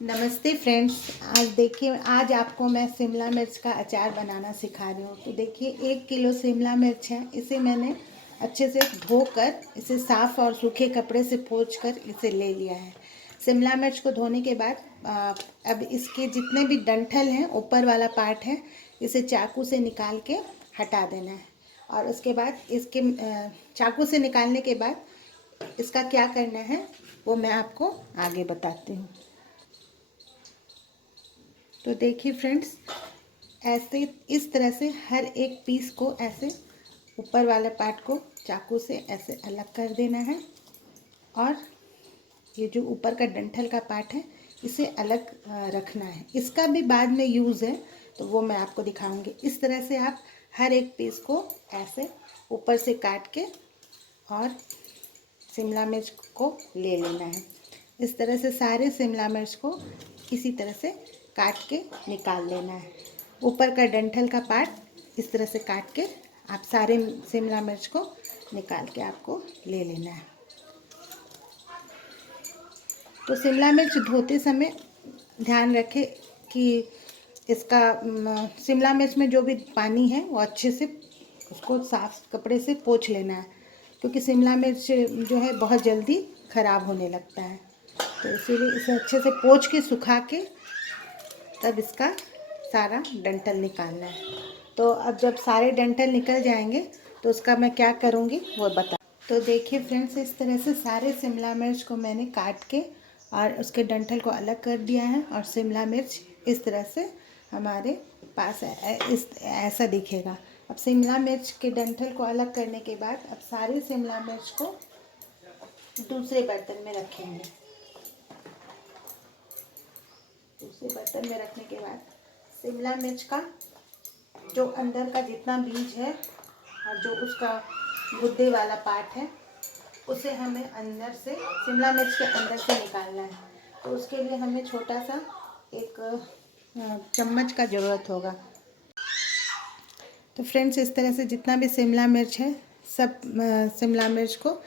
नमस्ते फ्रेंड्स। आज देखिए, आज आपको मैं शिमला मिर्च का अचार बनाना सिखा रही हूँ। तो देखिए, 1 किलो शिमला मिर्च है। इसे मैंने अच्छे से धोकर इसे साफ़ और सूखे कपड़े से पोंछकर इसे ले लिया है। शिमला मिर्च को धोने के बाद अब इसके जितने भी डंठल हैं, ऊपर वाला पार्ट है, इसे चाकू से निकाल के हटा देना है। और उसके बाद इसके चाकू से निकालने के बाद इसका क्या करना है वो मैं आपको आगे बताती हूँ। तो देखिए फ्रेंड्स, ऐसे इस तरह से हर एक पीस को ऐसे ऊपर वाले पार्ट को चाकू से ऐसे अलग कर देना है। और ये जो ऊपर का डंठल का पार्ट है इसे अलग रखना है। इसका भी बाद में यूज़ है, तो वो मैं आपको दिखाऊंगी। इस तरह से आप हर एक पीस को ऐसे ऊपर से काट के और शिमला मिर्च को ले लेना है। इस तरह से सारे शिमला मिर्च को इसी तरह से काट के निकाल लेना है। ऊपर का डंठल का पार्ट इस तरह से काट के आप सारे शिमला मिर्च को निकाल के आपको ले लेना है। तो शिमला मिर्च धोते समय ध्यान रखें कि इसका शिमला मिर्च में जो भी पानी है वो अच्छे से उसको साफ कपड़े से पोंछ लेना है, क्योंकि शिमला मिर्च जो है बहुत जल्दी ख़राब होने लगता है। तो इसीलिए इसे अच्छे से पोंछ के सुखा के तब इसका सारा डंठल निकालना है। तो अब जब सारे डंठल निकल जाएंगे तो उसका मैं क्या करूँगी वो बता। तो देखिए फ्रेंड्स, इस तरह से सारे शिमला मिर्च को मैंने काट के और उसके डंठल को अलग कर दिया है। और शिमला मिर्च इस तरह से हमारे पास इस ऐसा दिखेगा। अब शिमला मिर्च के डंठल को अलग करने के बाद अब सारे शिमला मिर्च को दूसरे बर्तन में रखेंगे। दूसरे बर्तन में रखने के बाद शिमला मिर्च का जो अंदर का जितना बीज है और जो उसका गुद्दे वाला पार्ट है उसे हमें अंदर से शिमला मिर्च के अंदर से निकालना है। तो उसके लिए हमें छोटा सा एक चम्मच का ज़रूरत होगा। तो फ्रेंड्स, इस तरह से जितना भी शिमला मिर्च है सब शिमला मिर्च को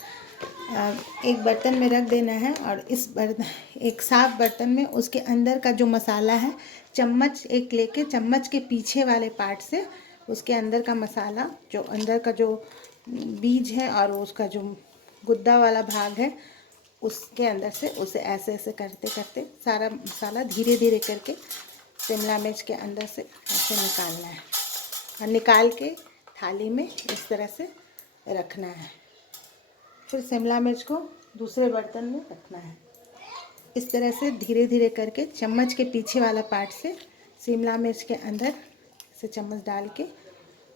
एक बर्तन में रख देना है। और इस बर्तन एक साफ़ बर्तन में उसके अंदर का जो मसाला है चम्मच एक लेके चम्मच के पीछे वाले पार्ट से उसके अंदर का मसाला, जो अंदर का जो बीज है और उसका जो गुद्दा वाला भाग है उसके अंदर से उसे ऐसे ऐसे करते करते सारा मसाला धीरे धीरे करके शिमला मिर्च के अंदर से ऐसे निकालना है। और निकाल के थाली में इस तरह से रखना है। फिर शिमला मिर्च को दूसरे बर्तन में रखना है। इस तरह से धीरे धीरे करके चम्मच के पीछे वाला पार्ट से शिमला मिर्च के अंदर से चम्मच डाल के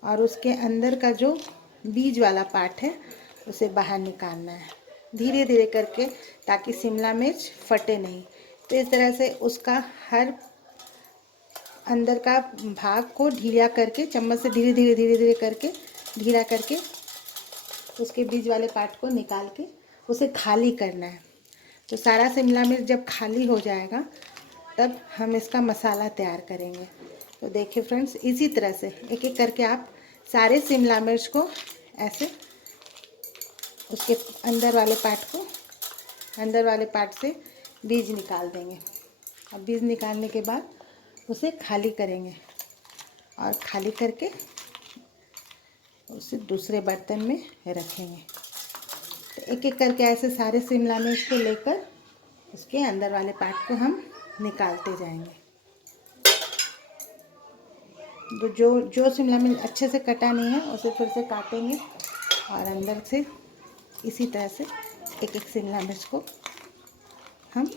और उसके अंदर का जो बीज वाला पार्ट है उसे बाहर निकालना है धीरे धीरे करके, ताकि शिमला मिर्च फटे नहीं। तो इस तरह से उसका हर अंदर का भाग को ढीला करके चम्मच से धीरे धीरे धीरे धीरे करके ढीला करके उसके बीज वाले पार्ट को निकाल के उसे खाली करना है। तो सारा शिमला मिर्च जब खाली हो जाएगा तब हम इसका मसाला तैयार करेंगे। तो देखिए फ्रेंड्स, इसी तरह से एक एक करके आप सारे शिमला मिर्च को ऐसे उसके अंदर वाले पार्ट से बीज निकाल देंगे। अब बीज निकालने के बाद उसे खाली करेंगे और खाली करके उसे दूसरे बर्तन में रखेंगे। तो एक एक करके ऐसे सारे शिमला मिर्च को लेकर उसके अंदर वाले पार्ट को हम निकालते जाएंगे। जो शिमला मिर्च अच्छे से कटा नहीं है उसे फिर से काटेंगे और अंदर से इसी तरह से एक एक शिमला मिर्च को हम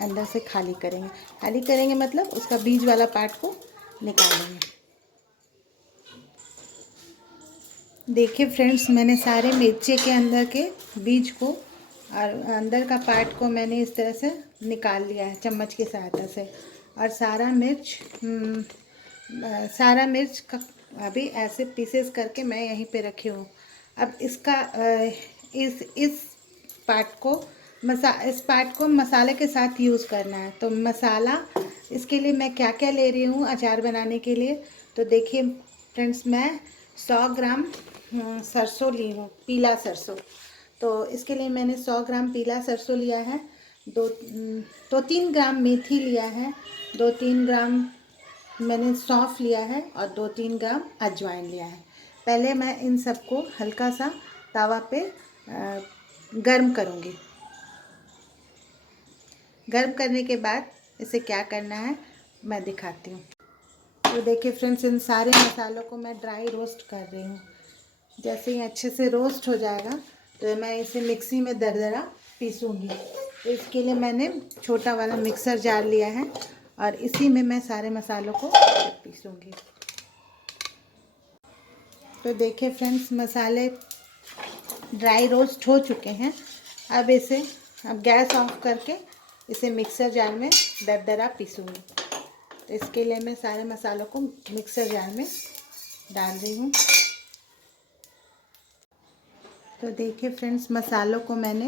अंदर से खाली करेंगे मतलब उसका बीज वाला पार्ट को निकालेंगे। देखिए फ्रेंड्स, मैंने सारे मिर्चे के अंदर के बीज को और अंदर का पार्ट को मैंने इस तरह से निकाल लिया है चम्मच की सहायता से। और सारा मिर्च का अभी ऐसे पीसेस करके मैं यहीं पे रखी हूँ। अब इसका इस पार्ट को इस पार्ट को मसाले के साथ यूज़ करना है। तो मसाला इसके लिए मैं क्या क्या ले रही हूँ अचार बनाने के लिए, तो देखिए फ्रेंड्स, मैं 100 ग्राम सरसों ली हूँ, पीला सरसों। तो इसके लिए मैंने 100 ग्राम पीला सरसों लिया है। दो 2-3 ग्राम मेथी लिया है, 2-3 ग्राम मैंने सौंफ लिया है और 2-3 ग्राम अजवाइन लिया है। पहले मैं इन सबको हल्का सा तवा पे गर्म करूँगी। गर्म करने के बाद इसे क्या करना है मैं दिखाती हूँ। तो देखिए फ्रेंड्स, इन सारे मसालों को मैं ड्राई रोस्ट कर रही हूँ। जैसे ही अच्छे से रोस्ट हो जाएगा तो मैं इसे मिक्सी में दरदरा पीसूँगी। तो इसके लिए मैंने छोटा वाला मिक्सर जार लिया है और इसी में मैं सारे मसालों को पीसूँगी। तो देखिए फ्रेंड्स, मसाले ड्राई रोस्ट हो चुके हैं। अब गैस ऑफ करके इसे मिक्सर जार में दरदरा पीसूँगी। तो इसके लिए मैं सारे मसालों को मिक्सर जार में डाल रही हूँ। तो देखिए फ्रेंड्स, मसालों को मैंने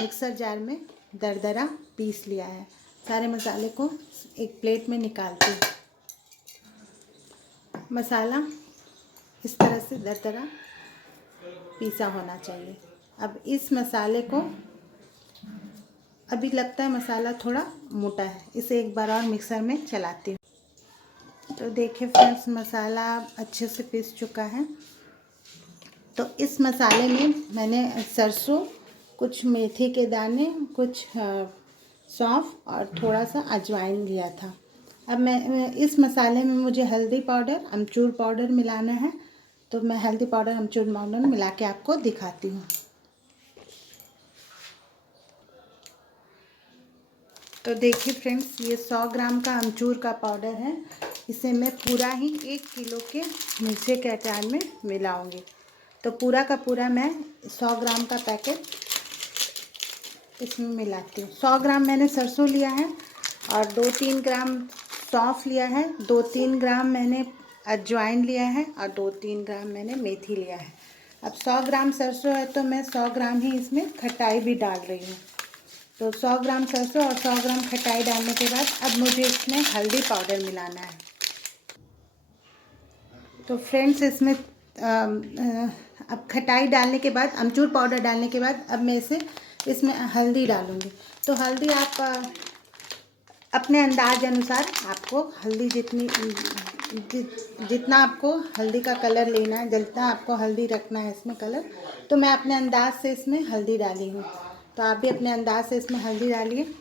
मिक्सर जार में दरदरा पीस लिया है। सारे मसाले को एक प्लेट में निकालती हूँ। मसाला इस तरह से दरदरा पीसा होना चाहिए। अब इस मसाले को, अभी लगता है मसाला थोड़ा मोटा है, इसे एक बार और मिक्सर में चलाती हूँ। तो देखिए फ्रेंड्स, मसाला अच्छे से पीस चुका है। तो इस मसाले में मैंने सरसों, कुछ मेथी के दाने, कुछ सौंफ और थोड़ा सा अजवाइन लिया था। अब मैं इस मसाले में मुझे हल्दी पाउडर, अमचूर पाउडर मिलाना है। तो मैं हल्दी पाउडर, अमचूर पाउडर मिला के आपको दिखाती हूँ। तो देखिए फ्रेंड्स, ये 100 ग्राम का अमचूर का पाउडर है। इसे मैं पूरा ही 1 किलो के मिर्चे के अचार में मिलाऊंगी। तो पूरा का पूरा मैं 100 ग्राम का पैकेट इसमें मिलाती हूँ। 100 ग्राम मैंने सरसों लिया है और 2-3 ग्राम सौंफ लिया है, 2-3 ग्राम मैंने अजवाइन लिया है और 2-3 ग्राम मैंने मेथी लिया है। अब 100 ग्राम सरसों है तो मैं 100 ग्राम ही इसमें खटाई भी डाल रही हूँ। तो 100 ग्राम सरसों और 100 ग्राम खटाई डालने के बाद अब मुझे इसमें हल्दी पाउडर मिलाना है। तो फ्रेंड्स, इसमें अब खटाई डालने के बाद, अमचूर पाउडर डालने के बाद अब मैं इसमें हल्दी डालूँगी। तो हल्दी आप अपने अंदाज अनुसार, आपको हल्दी जितना आपको हल्दी का कलर लेना है, जितना आपको हल्दी रखना है इसमें कलर, तो मैं अपने अंदाज से इसमें हल्दी डाली हूँ। तो आप भी अपने अंदाज से इसमें हल्दी डालिए।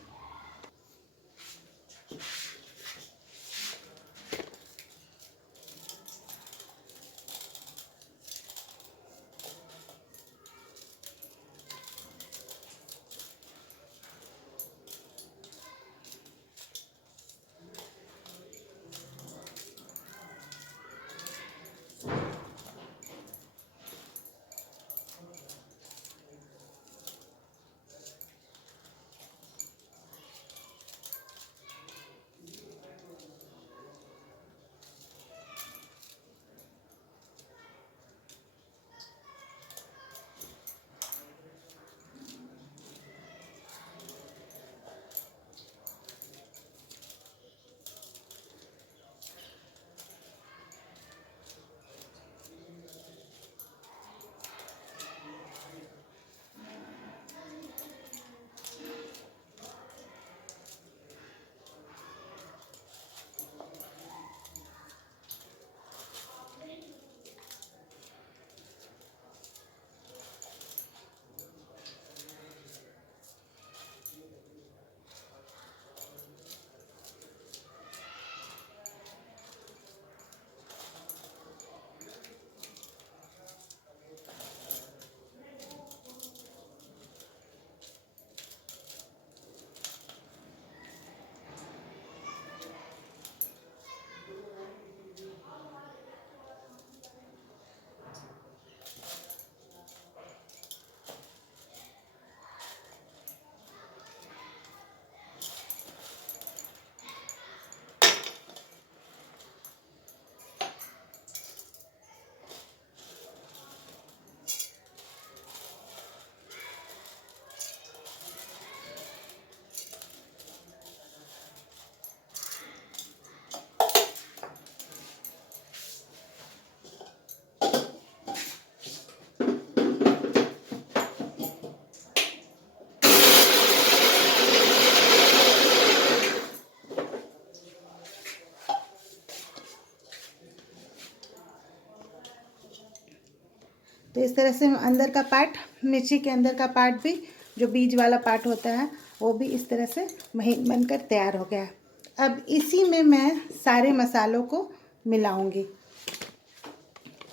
तो इस तरह से अंदर का पार्ट, मिर्ची के अंदर का पार्ट भी, जो बीज वाला पार्ट होता है, वो भी इस तरह से महीन बनकर तैयार हो गया है। अब इसी में मैं सारे मसालों को मिलाऊंगी।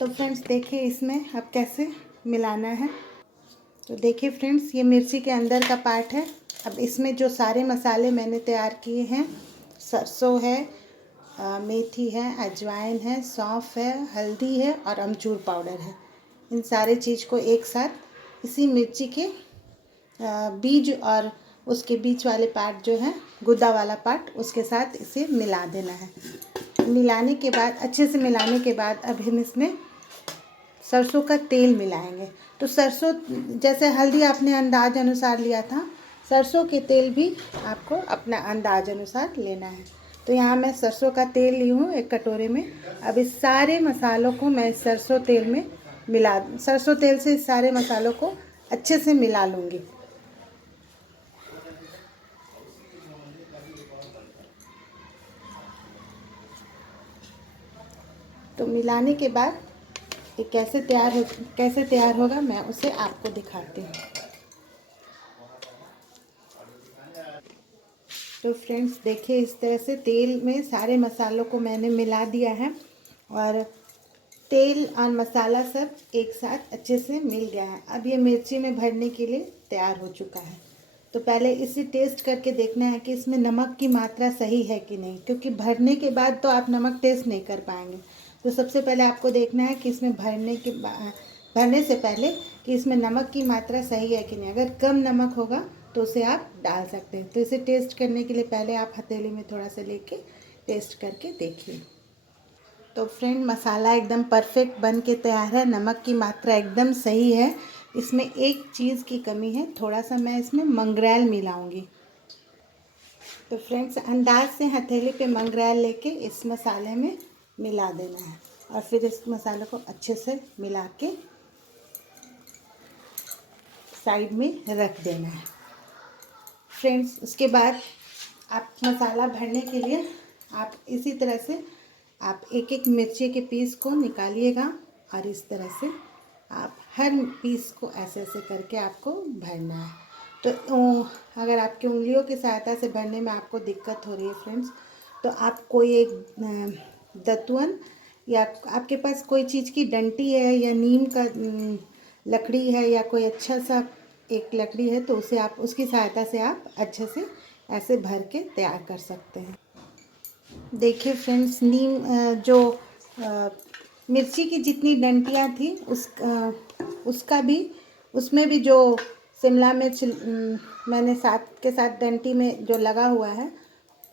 तो फ्रेंड्स देखिए इसमें अब कैसे मिलाना है। तो देखिए फ्रेंड्स, ये मिर्ची के अंदर का पार्ट है। अब इसमें जो सारे मसाले मैंने तैयार किए हैं, सरसों है, मेथी है, अजवाइन है, सौंफ है, हल्दी है और अमचूर पाउडर है, इन सारे चीज़ को एक साथ इसी मिर्ची के बीज और उसके बीच वाले पार्ट जो है, गुद्दा वाला पार्ट, उसके साथ इसे मिला देना है। मिलाने के बाद, अच्छे से मिलाने के बाद अब हम इसमें सरसों का तेल मिलाएंगे। तो सरसों, जैसे हल्दी आपने अंदाज अनुसार लिया था, सरसों के तेल भी आपको अपना अंदाज अनुसार लेना है। तो यहाँ मैं सरसों का तेल ली हूँ एक कटोरे में। अब इस सारे मसालों को मैं सरसों तेल में सरसों तेल से इस सारे मसालों को अच्छे से मिला लूँगी। तो मिलाने के बाद ये कैसे तैयार होगा, मैं उसे आपको दिखाती हूँ। तो फ्रेंड्स देखिए, इस तरह से तेल में सारे मसालों को मैंने मिला दिया है और तेल और मसाला सब एक साथ अच्छे से मिल गया है। अब ये मिर्ची में भरने के लिए तैयार हो चुका है। तो पहले इसे टेस्ट करके देखना है कि इसमें नमक की मात्रा सही है कि नहीं, क्योंकि भरने के बाद तो आप नमक टेस्ट नहीं कर पाएंगे। तो सबसे पहले आपको देखना है कि इसमें भरने से पहले कि इसमें नमक की मात्रा सही है कि नहीं। अगर कम नमक होगा तो उसे आप डाल सकते हैं। तो इसे टेस्ट करने के लिए पहले आप हथेली में थोड़ा सा लेके टेस्ट करके देखिए। तो फ्रेंड, मसाला एकदम परफेक्ट बन के तैयार है, नमक की मात्रा एकदम सही है। इसमें एक चीज़ की कमी है, थोड़ा सा मैं इसमें मंगरेल मिलाऊंगी। तो फ्रेंड्स, अंदाज से हथेली पे मंगरेल लेके इस मसाले में मिला देना है और फिर इस मसाले को अच्छे से मिला के साइड में रख देना है। फ्रेंड्स, उसके बाद आप मसाला भरने के लिए आप इसी तरह से आप एक एक मिर्ची के पीस को निकालिएगा और इस तरह से आप हर पीस को ऐसे ऐसे करके आपको भरना है। तो अगर आपकी उंगलियों की सहायता से भरने में आपको दिक्कत हो रही है फ्रेंड्स, तो आप कोई एक दतुअन या आपके पास कोई चीज़ की डंटी है या नीम का लकड़ी है या कोई अच्छा सा एक लकड़ी है, तो उसे आप, उसकी सहायता से आप अच्छे से ऐसे भर के तैयार कर सकते हैं। देखिए फ्रेंड्स, जो मिर्ची की जितनी डंटियाँ थी उसका भी, उसमें भी जो शिमला मिर्च मैंने साथ के साथ डंटी में जो लगा हुआ है,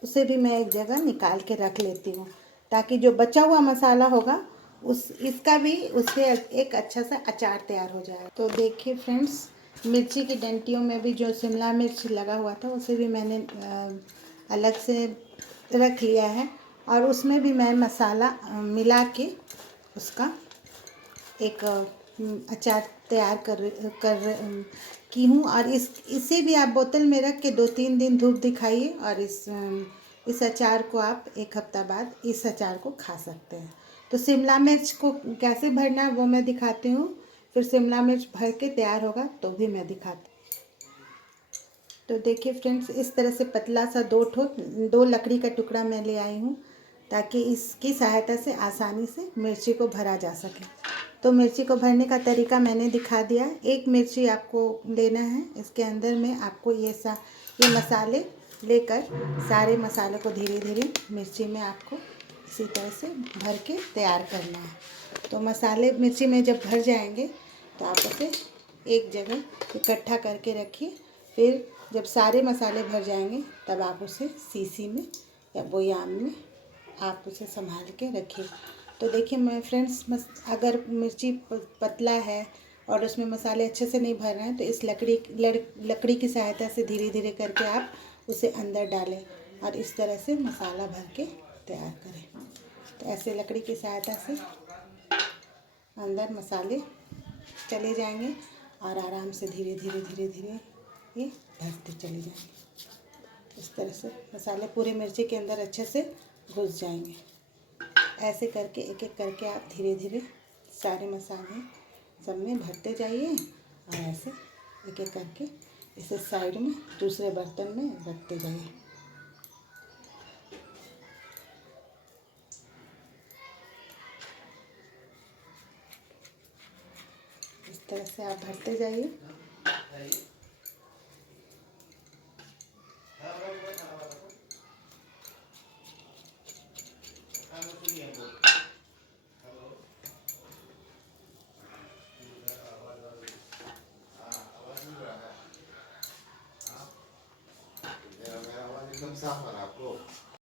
उसे भी मैं एक जगह निकाल के रख लेती हूँ, ताकि जो बचा हुआ मसाला होगा इसका भी उससे एक अच्छा सा अचार तैयार हो जाए। तो देखिए फ्रेंड्स, मिर्ची की डंटियों में भी जो शिमला मिर्च लगा हुआ था उसे भी मैंने अलग से रख लिया है और उसमें भी मैं मसाला मिला के उसका एक अचार तैयार की हूँ। और इसे भी आप बोतल में रख के 2-3 दिन धूप दिखाइए और इस अचार को आप एक हफ्ता बाद इस अचार को खा सकते हैं। तो शिमला मिर्च को कैसे भरना है वो मैं दिखाती हूँ, फिर शिमला मिर्च भर के तैयार होगा तो भी मैं दिखाती हूँ। तो देखिए फ्रेंड्स, इस तरह से पतला सा दो लकड़ी का टुकड़ा मैं ले आई हूँ, ताकि इसकी सहायता से आसानी से मिर्ची को भरा जा सके। तो मिर्ची को भरने का तरीका मैंने दिखा दिया। एक मिर्ची आपको लेना है, इसके अंदर में आपको ये मसाले लेकर सारे मसालों को धीरे धीरे मिर्ची में आपको इसी तरह से भर के तैयार करना है। तो मसाले मिर्ची में जब भर जाएंगे तो आप उसे एक जगह इकट्ठा करके रखिए। फिर जब सारे मसाले भर जाएंगे तब आप उसे शीशी में या बोयाम में आप उसे संभाल के रखिए। तो देखिए मैं फ्रेंड्स, अगर मिर्ची पतला है और उसमें मसाले अच्छे से नहीं भर रहे हैं, तो इस लकड़ी की सहायता से धीरे धीरे करके आप उसे अंदर डालें और इस तरह से मसाला भर के तैयार करें। तो ऐसे लकड़ी की सहायता से अंदर मसाले चले जाएंगे और आराम से धीरे धीरे ये भरते चले जाएंगे। इस तरह से मसाले पूरे मिर्ची के अंदर अच्छे से घुस जाएंगे। ऐसे करके एक एक करके आप धीरे धीरे सारे मसाले सब में भरते जाइए और ऐसे एक एक करके इसे साइड में दूसरे बर्तन में रखते जाइए। इस तरह से आप भरते जाइए। मेरा आवाज एकदम साफ आ रहा है आपको?